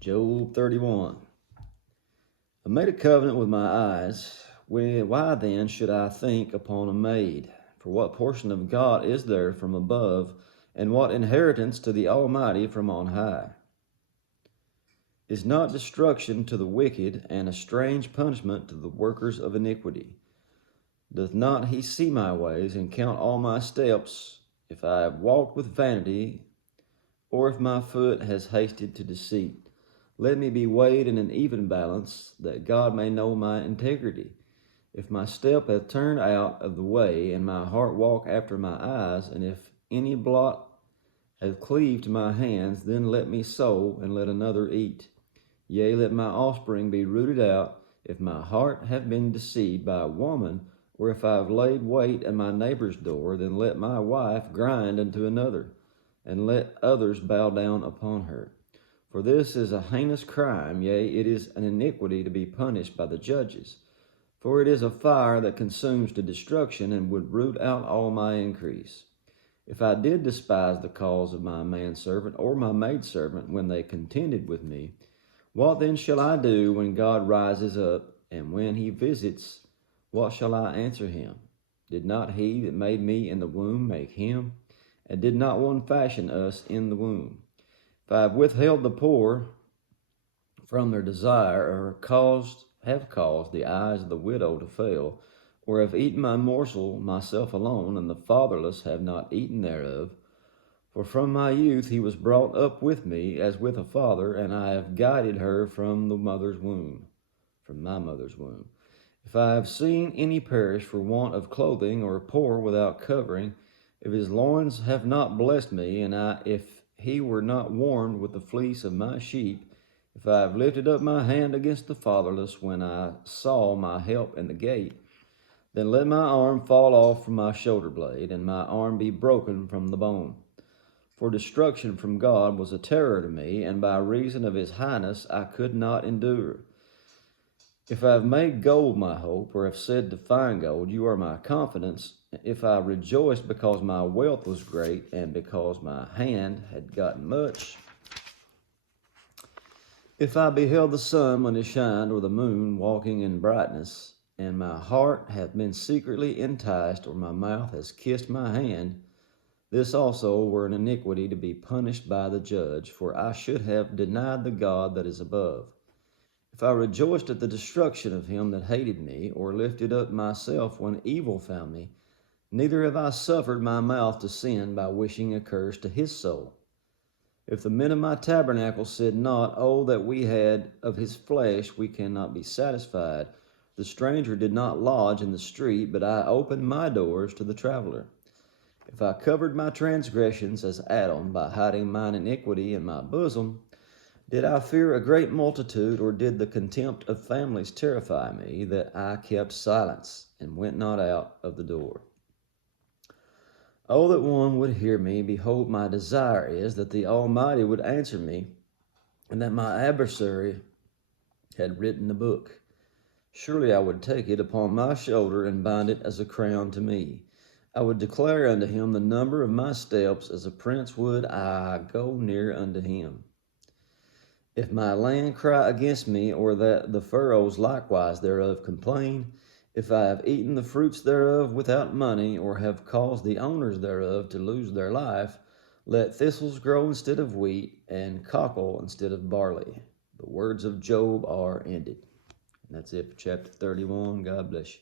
Job 31. I made a covenant with my eyes. Why then should I think upon a maid? For what portion of God is there from above, and what inheritance to the Almighty from on high? Is not destruction to the wicked, and a strange punishment to the workers of iniquity? Doth not he see my ways, and count all my steps, if I have walked with vanity, or if my foot has hasted to deceit? Let me be weighed in an even balance, that God may know my integrity. If my step hath turned out of the way, and my heart walk after my eyes, and if any blot hath cleaved to my hands, then let me sow, and let another eat. Yea, let my offspring be rooted out, if my heart have been deceived by a woman, or if I have laid wait at my neighbor's door, then let my wife grind unto another, and let others bow down upon her. For this is a heinous crime, yea, it is an iniquity to be punished by the judges. For it is a fire that consumes to destruction, and would root out all my increase. If I did despise the cause of my manservant or my maidservant when they contended with me, what then shall I do when God rises up, and when he visits, what shall I answer him? Did not he that made me in the womb make him? And did not one fashion us in the womb? If I have withheld the poor from their desire, or have caused the eyes of the widow to fail, or have eaten my morsel myself alone, and the fatherless have not eaten thereof, for from my youth he was brought up with me as with a father, and I have guided her from my mother's womb. If I have seen any perish for want of clothing, or poor without covering, if his loins have not blessed me, if he were not warmed with the fleece of my sheep, if I have lifted up my hand against the fatherless when I saw my help in the gate, then let my arm fall off from my shoulder blade, and my arm be broken from the bone. For destruction from God was a terror to me, and by reason of his highness I could not endure. If I have made gold my hope, or have said to fine gold, you are my confidence, if I rejoiced because my wealth was great, and because my hand had gotten much, if I beheld the sun when it shined, or the moon walking in brightness, and my heart hath been secretly enticed, or my mouth has kissed my hand, this also were an iniquity to be punished by the judge, for I should have denied the God that is above. If I rejoiced at the destruction of him that hated me, or lifted up myself when evil found me, neither have I suffered my mouth to sin by wishing a curse to his soul. If the men of my tabernacle said not, oh, that we had of his flesh, we cannot be satisfied. The stranger did not lodge in the street, but I opened my doors to the traveler. If I covered my transgressions as Adam by hiding mine iniquity in my bosom, did I fear a great multitude, or did the contempt of families terrify me, that I kept silence and went not out of the door? Oh, that one would hear me. Behold, my desire is that the Almighty would answer me, and that my adversary had written the book. Surely I would take it upon my shoulder and bind it as a crown to me. I would declare unto him the number of my steps, as a prince would I go near unto him. If my land cry against me, or that the furrows likewise thereof complain, if I have eaten the fruits thereof without money, or have caused the owners thereof to lose their life, let thistles grow instead of wheat, and cockle instead of barley. The words of Job are ended. And that's it for chapter 31. God bless you.